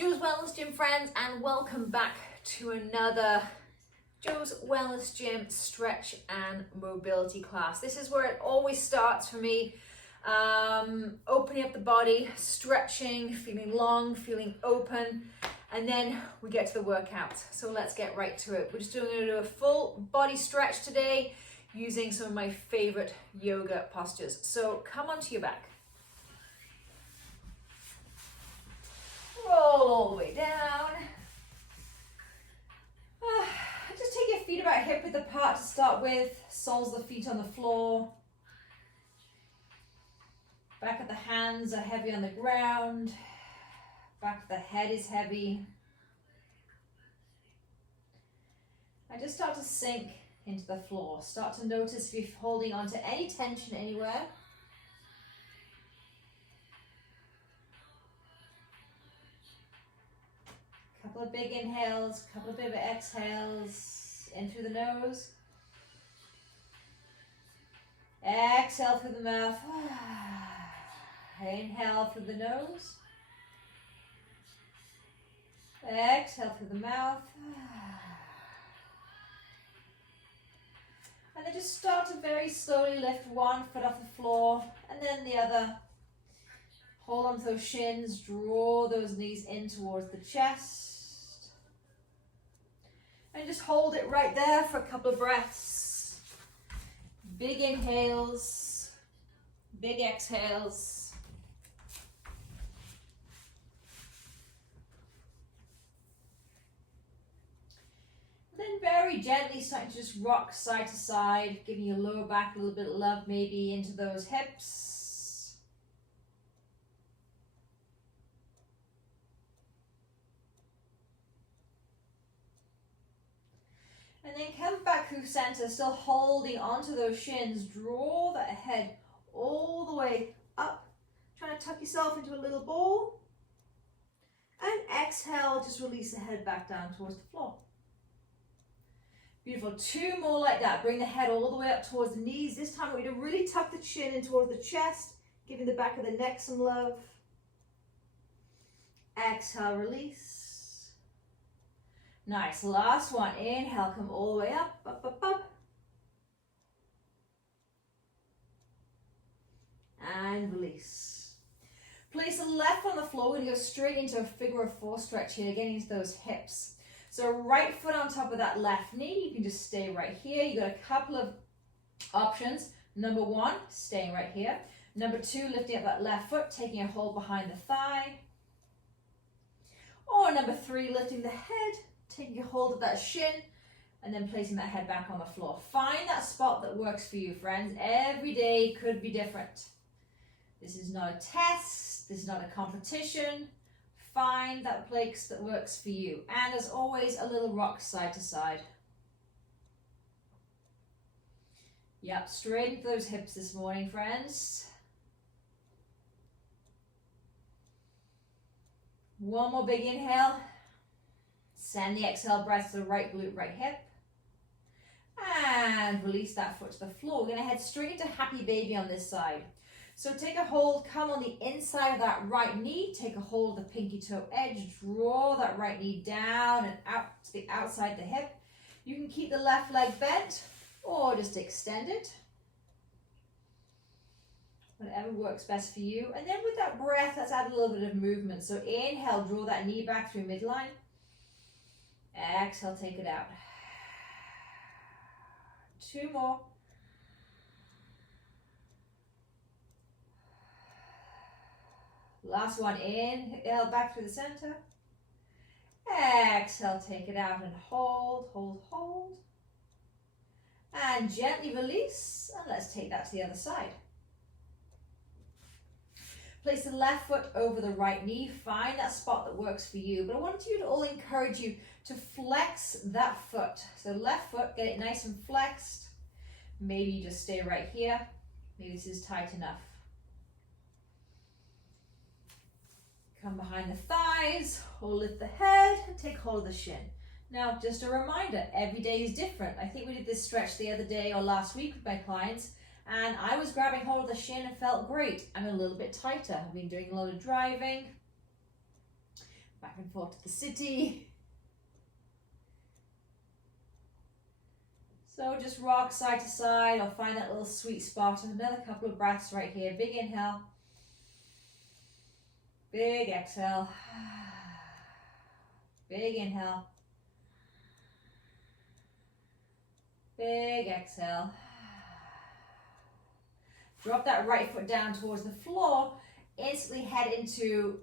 Joe's Wellness Gym friends, and welcome back to another Joe's Wellness Gym stretch and mobility class. This is where it always starts for me. Opening up the body, stretching, feeling long, feeling open, and then we get to the workout. So let's get right to it. We're just going to do a full body stretch today using some of my favorite yoga postures. So come onto your back. Roll all the way down. Just take your feet about hip width apart to start with. Soles of the feet on the floor. Back of the hands are heavy on the ground. Back of the head is heavy. And just start to sink into the floor. Start to notice if you're holding on to any tension anywhere. Couple of big inhales, couple of big exhales, in through the nose. Exhale through the mouth. Inhale through the nose. Exhale through the mouth. And then just start to very slowly lift one foot off the floor and then the other. Hold on to those shins, draw those knees in towards the chest. And just hold it right there for a couple of breaths. Big inhales, big exhales. Then very gently starting to just rock side to side, giving your lower back a little bit of love maybe into those hips. And then come back through center, still holding onto those shins. Draw that head all the way up. Trying to tuck yourself into a little ball. And exhale, just release the head back down towards the floor. Beautiful. Two more like that. Bring the head all the way up towards the knees. This time we're going to really tuck the chin in towards the chest, giving the back of the neck some love. Exhale, release. Nice. Last one. Inhale, come all the way up, up, up, up. And release. Place the left on the floor. We're going to go straight into a figure of four stretch here, getting into those hips. So right foot on top of that left knee. You can just stay right here. You've got a couple of options. Number one, staying right here. Number two, lifting up that left foot, taking a hold behind the thigh. Or number three, lifting the head, taking a hold of that shin, and then placing that head back on the floor. Find that spot that works for you, friends. Every day could be different. This is not a test. This is not a competition. Find that place that works for you. And as always, a little rock side to side. Yep, straight into those hips this morning, friends. One more big inhale. Send the exhale breath to the right glute, right hip. And release that foot to the floor. We're going to head straight into happy baby on this side. So take a hold, come on the inside of that right knee. Take a hold of the pinky toe edge. Draw that right knee down and out to the outside the hip. You can keep the left leg bent or just extend it. Whatever works best for you. And then with that breath, let's add a little bit of movement. So inhale, draw that knee back through midline. Exhale, take it out. Two more. Last one, inhale back through the center. Exhale, take it out and hold, hold, hold. And gently release, and let's take that to the other side. Place the left foot over the right knee. Find that spot that works for you. But I want you to all encourage you to flex that foot. So left foot, get it nice and flexed. Maybe you just stay right here. Maybe this is tight enough. Come behind the thighs, or lift the head, and take hold of the shin. Now, just a reminder, every day is different. I think we did this stretch the other day or last week with my clients, and I was grabbing hold of the shin and felt great. I'm a little bit tighter. I've been doing a lot of driving. Back and forth to the city. So just rock side to side, or find that little sweet spot. Another couple of breaths right here. Big inhale. Big exhale. Big inhale. Big exhale. Drop that right foot down towards the floor. Instantly head into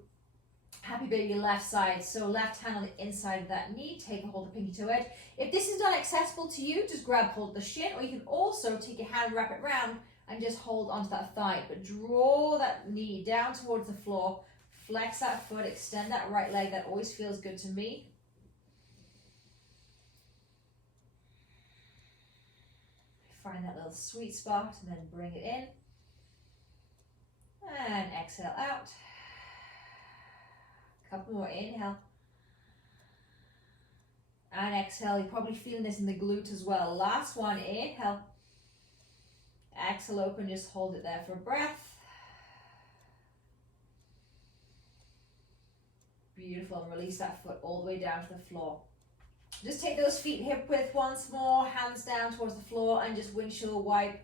happy baby left side. So left hand on the inside of that knee. Take a hold of the pinky toe edge. If this is not accessible to you, just grab hold of the shin, or you can also take your hand, wrap it round, and just hold onto that thigh. But draw that knee down towards the floor. Flex that foot, extend that right leg. That always feels good to me. Find that little sweet spot and then bring it in. And exhale out. Couple more, inhale. And exhale, you're probably feeling this in the glute as well. Last one, inhale. Exhale, open, just hold it there for a breath. Beautiful, and release that foot all the way down to the floor. Just take those feet hip width once more, hands down towards the floor, and just windshield wipe,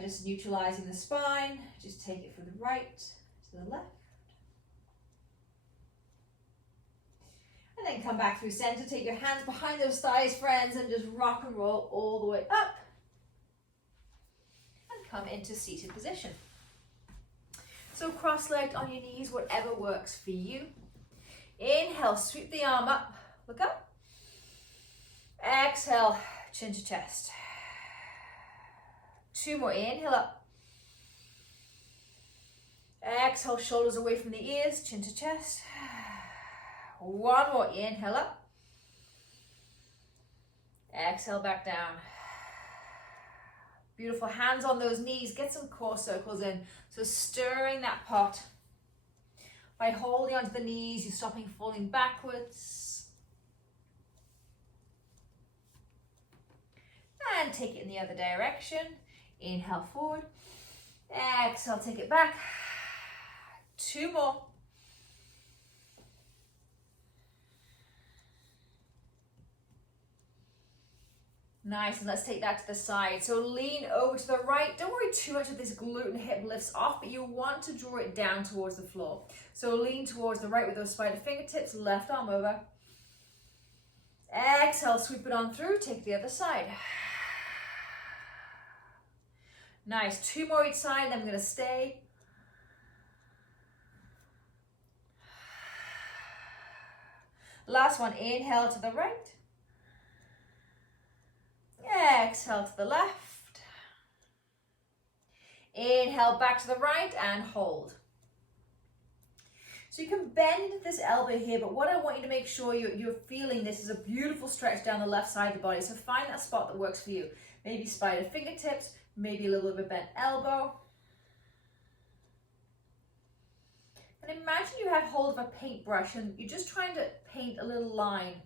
just neutralizing the spine. Just take it from the right to the left. And then come back through center. Take your hands behind those thighs, friends, and just rock and roll all the way up. And come into seated position. So cross-legged on your knees, whatever works for you. Inhale, sweep the arm up, look up. Exhale, chin to chest. 2 more, inhale up. Exhale, shoulders away from the ears, chin to chest. 1 more, inhale up. Exhale, back down. Beautiful, hands on those knees, get some core circles in. So stirring that pot. By holding onto the knees, you're stopping falling backwards. And take it in the other direction. Inhale forward. Exhale, take it back. 2 more. Nice, and let's take that to the side. So lean over to the right. Don't worry too much if this glute and hip lifts off, but you want to draw it down towards the floor. So lean towards the right with those spider fingertips, left arm over. Exhale, sweep it on through, take the other side. Nice, 2 more each side, then I'm gonna stay. Last one, inhale to the right. Exhale to the left. Inhale back to the right and hold. So you can bend this elbow here, but what I want you to make sure you're feeling this is a beautiful stretch down the left side of the body. So find that spot that works for you. Maybe spider fingertips, maybe a little bit of a bent elbow. And imagine you have hold of a paintbrush and you're just trying to paint a little line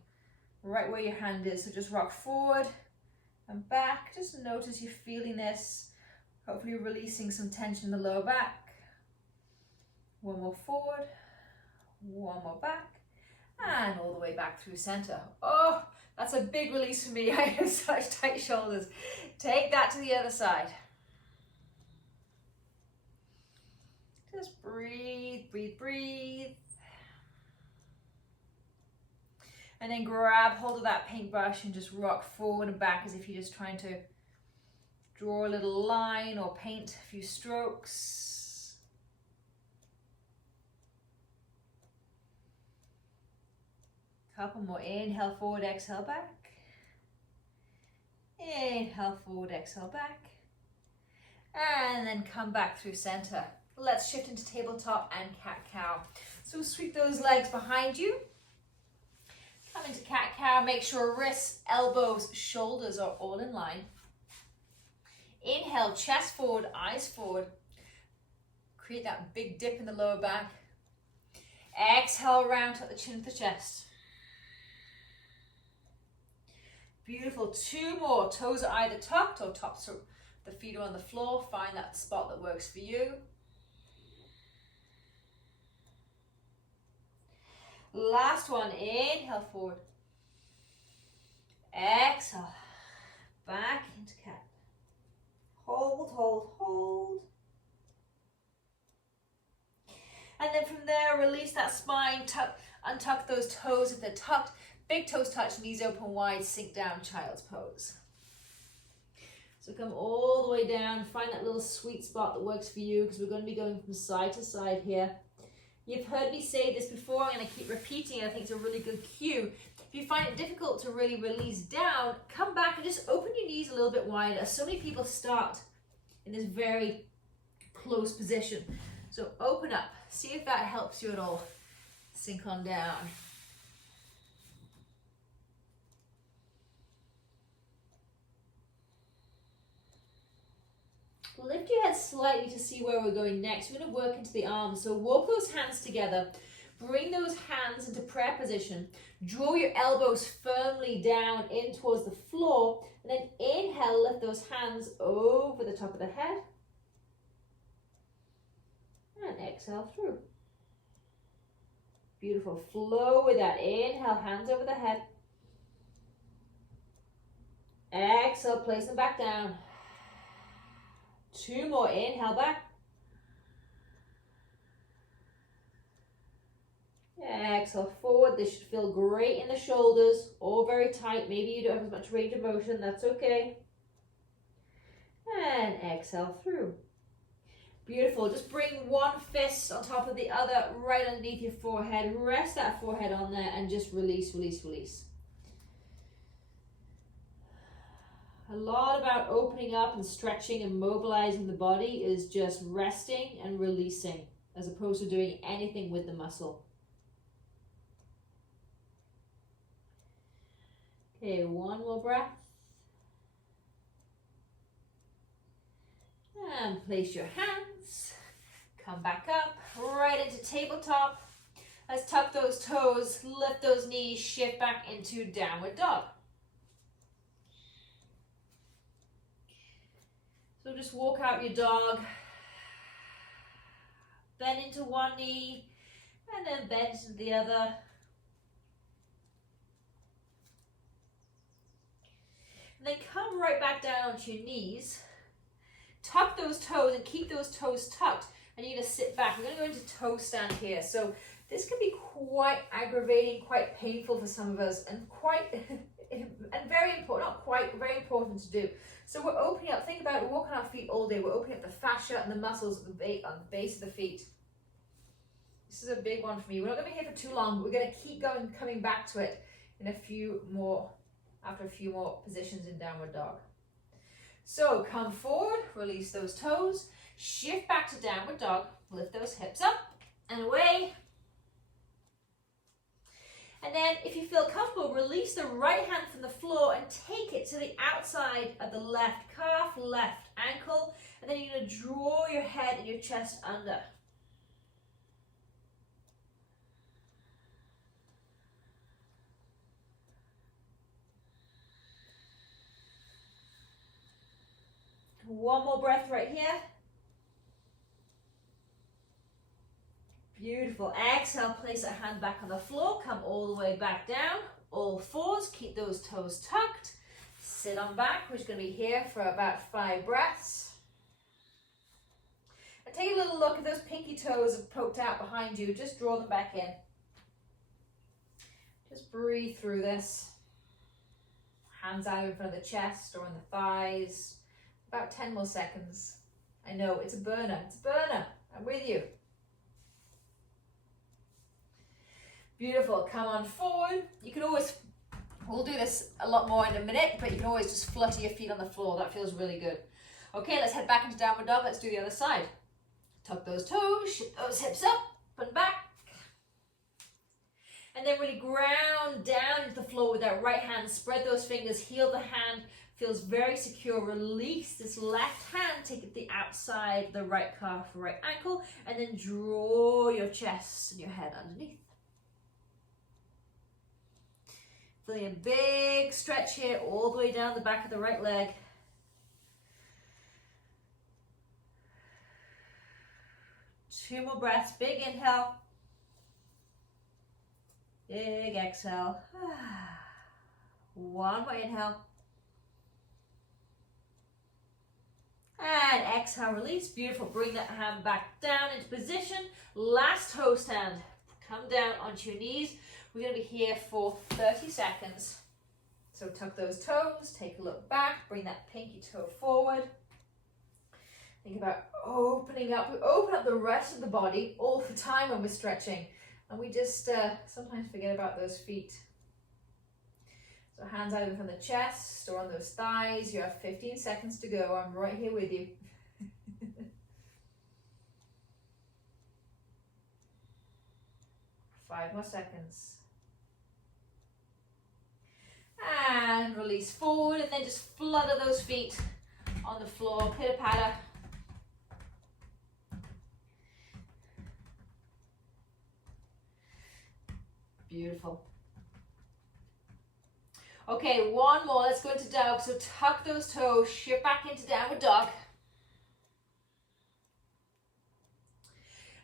right where your hand is. So just rock forward and back. Just notice you're feeling this. Hopefully releasing some tension in the lower back. 1 more forward, 1 more back, and all the way back through center. Oh, that's a big release for me. I have such tight shoulders. Take that to the other side. Just breathe, breathe, breathe. And then grab hold of that paintbrush and just rock forward and back as if you're just trying to draw a little line or paint a few strokes. Couple more, inhale forward, exhale back. Inhale forward, exhale back. And then come back through center. Let's shift into tabletop and cat-cow. So sweep those legs behind you. Come into cat-cow, make sure wrists, elbows, shoulders are all in line. Inhale, chest forward, eyes forward. Create that big dip in the lower back. Exhale, round to the chin of the chest. Beautiful, 2 more. Toes are either tucked or tops of the feet are on the floor. Find that spot that works for you. Last one, inhale forward. Exhale, back into cat. Hold, hold, hold. And then from there, release that spine, untuck those toes if they're tucked. Big toes touch, knees open wide, sink down, child's pose. So come all the way down, find that little sweet spot that works for you, because we're going to be going from side to side here. You've heard me say this before, I'm going to keep repeating it. I think it's a really good cue. If you find it difficult to really release down, come back and just open your knees a little bit wider. So many people start in this very close position. So open up, see if that helps you at all. Sink on down. Lift your head slightly to see where we're going next. We're going to work into the arms. So walk those hands together. Bring those hands into prayer position. Draw your elbows firmly down in towards the floor. And then inhale, lift those hands over the top of the head. And exhale through. Beautiful. Flow with that. Inhale, hands over the head. Exhale, place them back down. 2 more. Inhale back. Exhale forward. This should feel great in the shoulders, or very tight. Maybe you don't have as much range of motion. That's okay. And exhale through. Beautiful. Just bring one fist on top of the other right underneath your forehead. Rest that forehead on there and just release, release, release. A lot about opening up and stretching and mobilizing the body is just resting and releasing, as opposed to doing anything with the muscle. Okay, one more breath. And place your hands. Come back up, right into tabletop. Let's tuck those toes, lift those knees, shift back into downward dog. So just walk out your dog, bend into one knee, and then bend to the other. And then come right back down onto your knees. Tuck those toes and keep those toes tucked. And you're going to sit back. We're going to go into toe stand here. So this can be quite aggravating, quite painful for some of us, and very important, not quite, very important to do. So we're opening up, think about it, we're walking our feet all day. We're opening up the fascia and the muscles on the base of the feet. This is a big one for me. We're not going to be here for too long, but we're going to keep going, coming back to it in a few more, after a few more positions in downward dog. So come forward, release those toes, shift back to downward dog, lift those hips up and away. And then if you feel comfortable, release the right hand from the floor and take it to the outside of the left calf, left ankle, and then you're going to draw your head and your chest under. One more breath right here. Beautiful. Exhale, place a hand back on the floor. Come all the way back down. All fours. Keep those toes tucked. Sit on back. We're just going to be here for about 5 breaths. And take a little look. If those pinky toes have poked out behind you, just draw them back in. Just breathe through this. Hands out in front of the chest or on the thighs. About 10 more seconds. I know, it's a burner. It's a burner. I'm with you. Beautiful. Come on forward. You can always, we'll do this a lot more in a minute, but you can always just flutter your feet on the floor. That feels really good. Okay, let's head back into downward dog. Let's do the other side. Tuck those toes, shift those hips up and back. And then really ground down into the floor with that right hand. Spread those fingers, heel the hand. Feels very secure. Release this left hand, take it to the outside, the right calf, right ankle, and then draw your chest and your head underneath. Feeling a big stretch here all the way down the back of the right leg. Two more breaths. Big inhale. Big exhale. One more inhale. And exhale, release. Beautiful. Bring that hand back down into position. Last toast hand. Come down onto your knees. We're going to be here for 30 seconds. So tuck those toes, take a look back, bring that pinky toe forward. Think about opening up. We open up the rest of the body all the time when we're stretching. And we just sometimes forget about those feet. So hands either from the chest or on those thighs. You have 15 seconds to go. I'm right here with you. 5 more seconds. And release forward, and then just flutter those feet on the floor, pitter patter. Beautiful. Okay, one more. Let's go into dog. So tuck those toes, shift back into downward dog.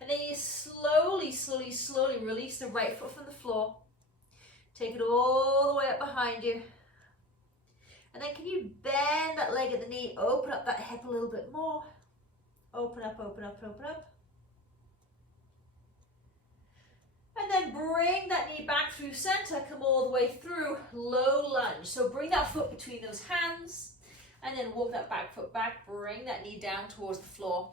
And then you slowly release the right foot from the floor. Take it all the way up behind you. And then can you bend that leg at the knee, open up that hip a little bit more. Open up, open up, open up. And then bring that knee back through center, come all the way through, low lunge. So bring that foot between those hands, and then walk that back foot back, bring that knee down towards the floor.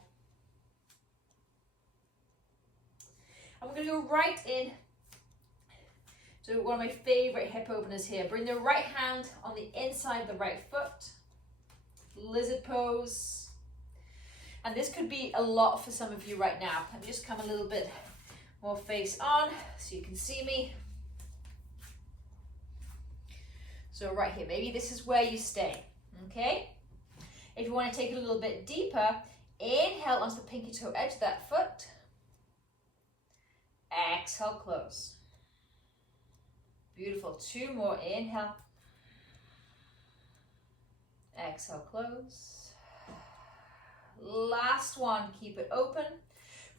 And we're going to go right in to one of my favorite hip openers here. Bring the right hand on the inside of the right foot. Lizard pose. And this could be a lot for some of you right now. Let me just come a little bit more face on so you can see me. So right here, maybe this is where you stay, okay? If you want to take it a little bit deeper, inhale onto the pinky toe edge of that foot. Exhale, close. Beautiful. 2 more. Inhale. Exhale, close. Last one. Keep it open.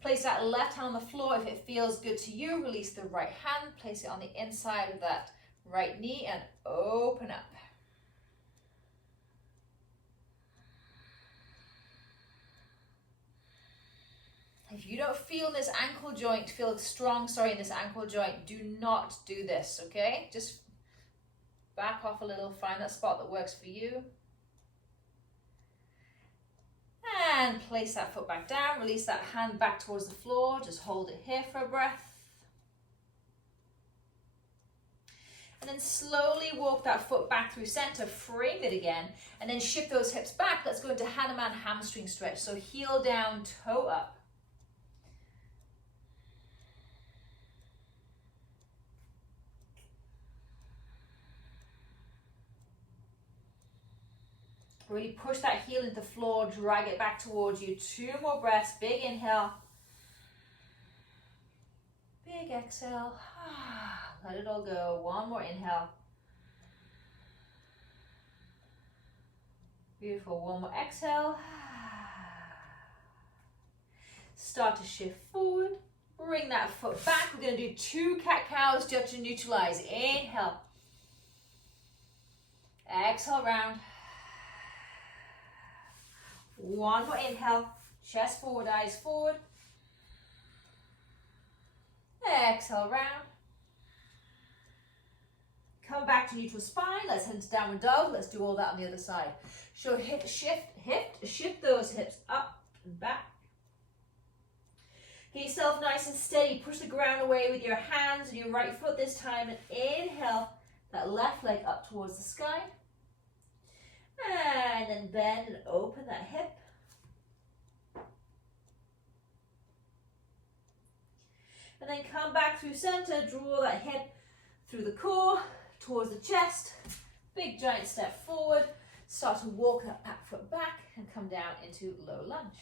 Place that left hand on the floor. If it feels good to you, release the right hand. Place it on the inside of that right knee and open up. If you don't feel this ankle joint, feel strong, in this ankle joint, do not do this, okay? Just back off a little, find that spot that works for you. And place that foot back down, release that hand back towards the floor, just hold it here for a breath. And then slowly walk that foot back through center, frame it again, and then shift those hips back. Let's go into Hanuman hamstring stretch. So heel down, toe up. Really push that heel into the floor, drag it back towards you. 2 more breaths, big inhale. Big exhale. Let it all go. 1 more inhale. Beautiful. 1 more exhale. Start to shift forward. Bring that foot back. We're going to do 2 cat-cows just to neutralize. Inhale. Exhale, round. 1 more inhale, chest forward, eyes forward. Exhale, round. Come back to neutral spine. Let's head into downward dog. Let's do all that on the other side. So shift those hips up and back. Get yourself nice and steady. Push the ground away with your hands and your right foot this time. And inhale that left leg up towards the sky. And then bend and open that hip. And then come back through center, draw that hip through the core, towards the chest. Big giant step forward. Start to walk that back foot back and come down into low lunge.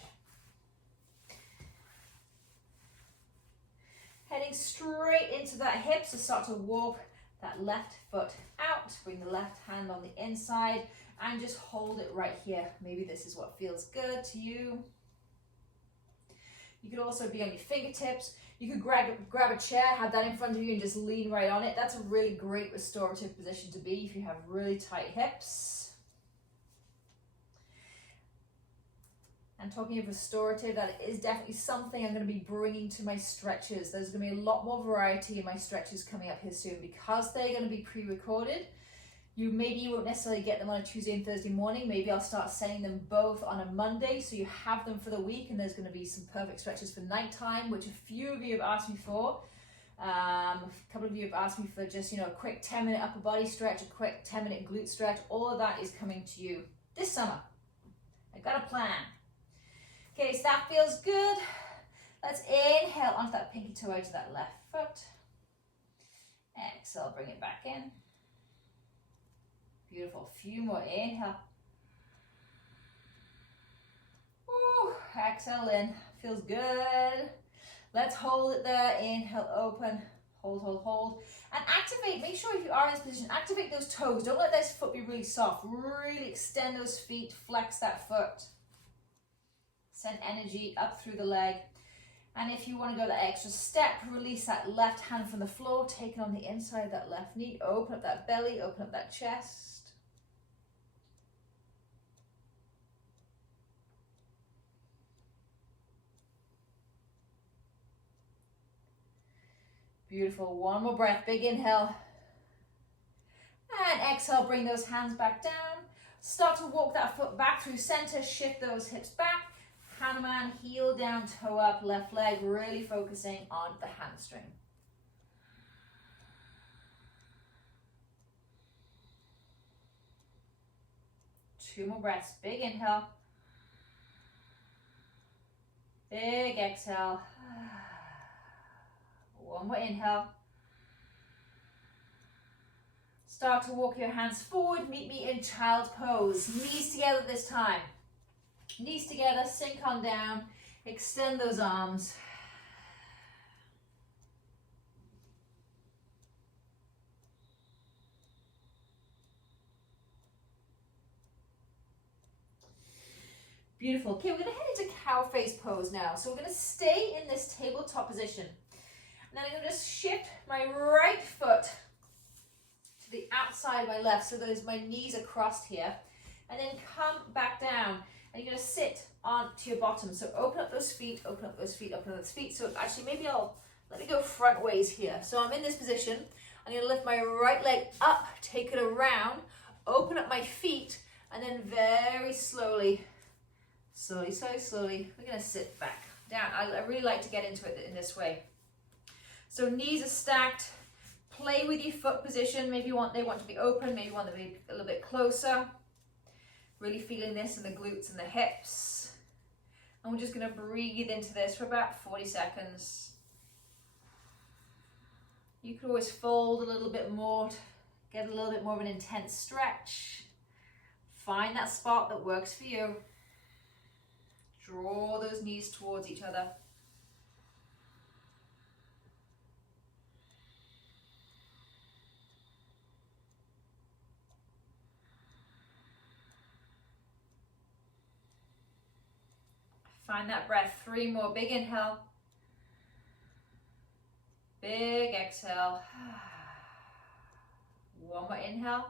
Heading straight into that hip, so start to walk that left foot out. Bring the left hand on the inside. And just hold it right here. Maybe this is what feels good to you. You could also be on your fingertips. You could grab a chair, have that in front of you and just lean right on it. That's a really great restorative position to be if you have really tight hips. And talking of restorative, that is definitely something I'm going to be bringing to my stretches. There's going to be a lot more variety in my stretches coming up here soon because they're going to be pre-recorded. Maybe you won't necessarily get them on a Tuesday and Thursday morning. Maybe I'll start sending them both on a Monday so you have them for the week, and there's going to be some perfect stretches for nighttime, which a few of you have asked me for. A couple of you have asked me for just, a quick 10-minute upper body stretch, a quick 10-minute glute stretch. All of that is coming to you this summer. I got a plan. Okay, so that feels good. Let's inhale onto that pinky toe out to that left foot. Exhale, bring it back in. Beautiful. A few more. Inhale. Woo. Exhale in. Feels good. Let's hold it there. Inhale, open. Hold, hold, hold. And activate. Make sure if you are in this position, activate those toes. Don't let this foot be really soft. Really extend those feet. Flex that foot. Send energy up through the leg. And if you want to go that extra step, release that left hand from the floor. Take it on the inside of that left knee. Open up that belly. Open up that chest. Beautiful. One more breath. Big inhale. And exhale. Bring those hands back down. Start to walk that foot back through center. Shift those hips back. Hanuman, heel down, toe up, left leg, really focusing on the hamstring. Two more breaths. Big inhale. Big exhale. One more inhale. Start to walk your hands forward. Meet me in child pose. Knees together this time. Knees together, sink on down, extend those arms. Beautiful. Okay, we're going to head into cow face pose now. So we're going to stay in this tabletop position. And then I'm going to just shift my right foot to the outside of my left. So there's my knees across here. And then come back down. And you're going to sit onto your bottom. So open up those feet, open up those feet, open up those feet. So actually, maybe let me go front ways here. So I'm in this position. I'm going to lift my right leg up, take it around, open up my feet, and then very slowly, we're going to sit back down. I really like to get into it in this way. So knees are stacked. Play with your foot position. Maybe they want to be open, maybe you want them to be a little bit closer. Really feeling this in the glutes and the hips. And we're just going to breathe into this for about 40 seconds. You could always fold a little bit more, get a little bit more of an intense stretch. Find that spot that works for you. Draw those knees towards each other. Find that breath. 3 more. Big inhale. Big exhale. 1 more inhale.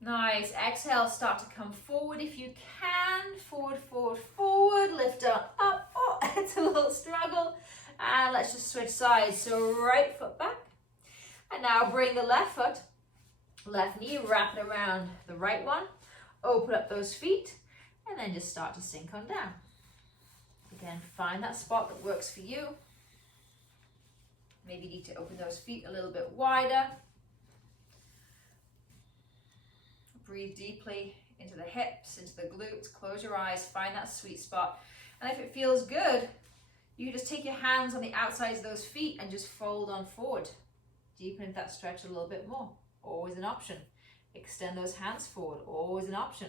Nice. Exhale. Start to come forward if you can. Forward, forward, forward. Lift up, up. Oh, it's a little struggle. And let's just switch sides. So right foot back. And now bring the left foot, left knee, wrap it around the right one. Open up those feet. And then just start to sink on down. Again, find that spot that works for you. Maybe you need to open those feet a little bit wider. Breathe deeply into the hips, into the glutes. Close your eyes, find that sweet spot. And if it feels good, you just take your hands on the outsides of those feet and just fold on forward. Deepen into that stretch a little bit more. Always an option. Extend those hands forward. Always an option.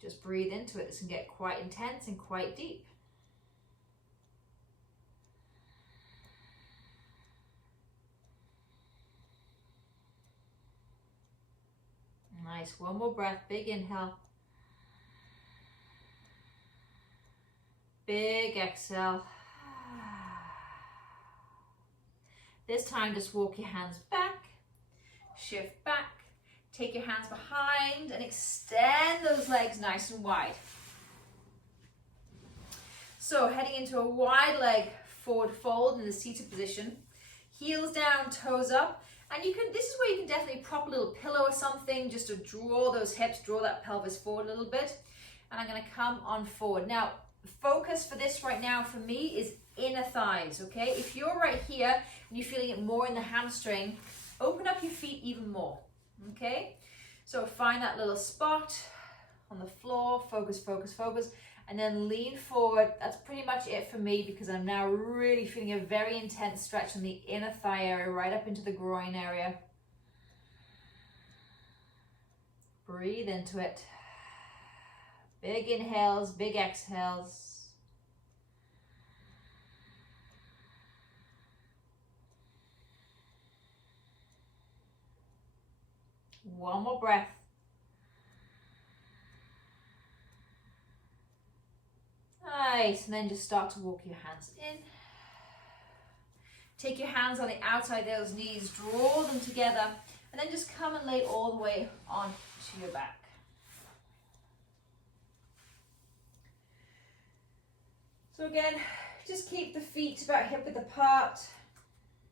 Just breathe into it. This can get quite intense and quite deep. Nice. 1 more breath. Big inhale. Big exhale. This time just walk your hands back, shift back, take your hands behind and extend those legs nice and wide. So heading into a wide leg forward fold in the seated position, heels down, toes up, and this is where you can definitely prop a little pillow or something just to draw those hips, draw that pelvis forward a little bit. And I'm gonna come on forward. Now, focus for this right now for me is inner thighs, okay? If you're right here and you're feeling it more in the hamstring, open up your feet even more, okay? So find that little spot on the floor, focus, focus, focus, and then lean forward. That's pretty much it for me because I'm now really feeling a very intense stretch in the inner thigh area, right up into the groin area. Breathe into it. Big inhales, big exhales. One more breath. Nice, and then just start to walk your hands in. Take your hands on the outside of those knees, draw them together, and then just come and lay all the way onto your back. So again, just keep the feet about hip width apart,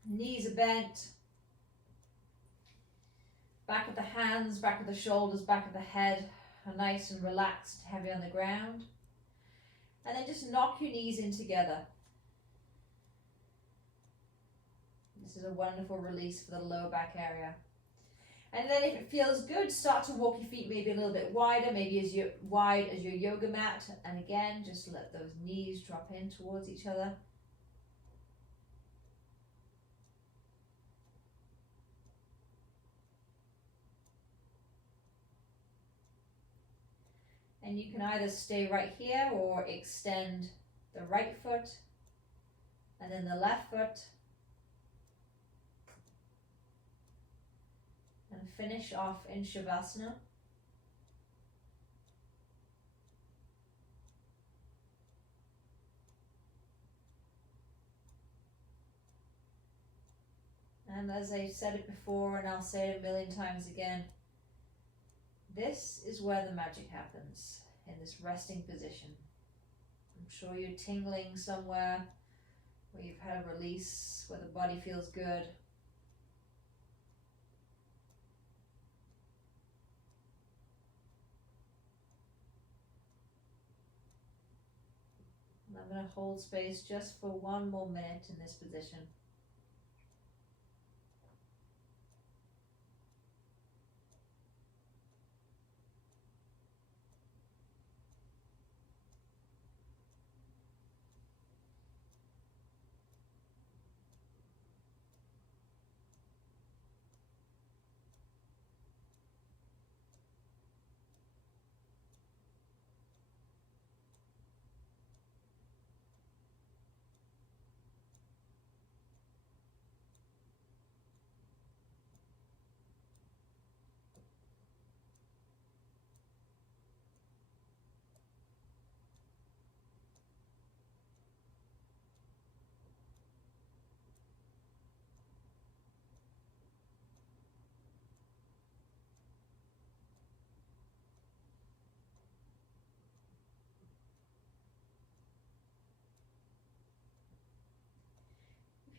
knees are bent, back of the hands, back of the shoulders, back of the head are nice and relaxed, heavy on the ground. And then just knock your knees in together. This is a wonderful release for the lower back area. And then if it feels good, start to walk your feet maybe a little bit wider, maybe as wide as your yoga mat. And again, just let those knees drop in towards each other. And you can either stay right here or extend the right foot and then the left foot. And finish off in Savasana. And as I said it before, and I'll say it a million times again, this is where the magic happens, in this resting position. I'm sure you're tingling somewhere where you've had a release, where the body feels good. And I'm going to hold space just for one more minute in this position.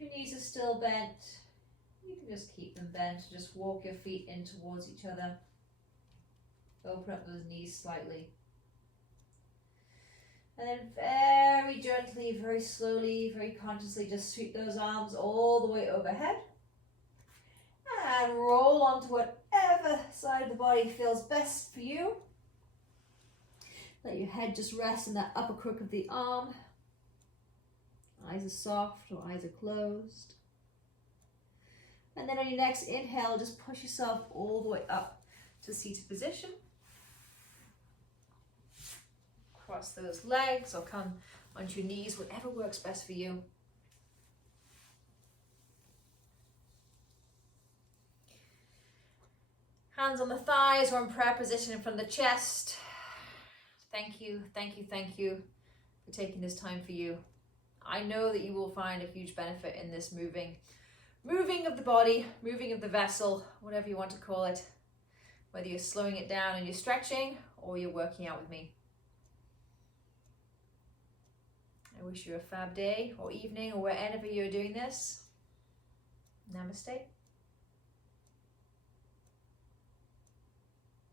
If your knees are still bent, you can just keep them bent. Just walk your feet in towards each other. Open up those knees slightly. And then very gently, very slowly, very consciously, just sweep those arms all the way overhead. And roll onto whatever side of the body feels best for you. Let your head just rest in that upper crook of the arm. Eyes are soft or eyes are closed. And then on your next inhale, just push yourself all the way up to seated position. Cross those legs or come onto your knees, whatever works best for you. Hands on the thighs or in prayer position in front of the chest. Thank you, thank you, thank you for taking this time for you. I know that you will find a huge benefit in this moving of the body, moving of the vessel, whatever you want to call it, whether you're slowing it down and you're stretching or you're working out with me. I wish you a fab day or evening or wherever you're doing this. Namaste.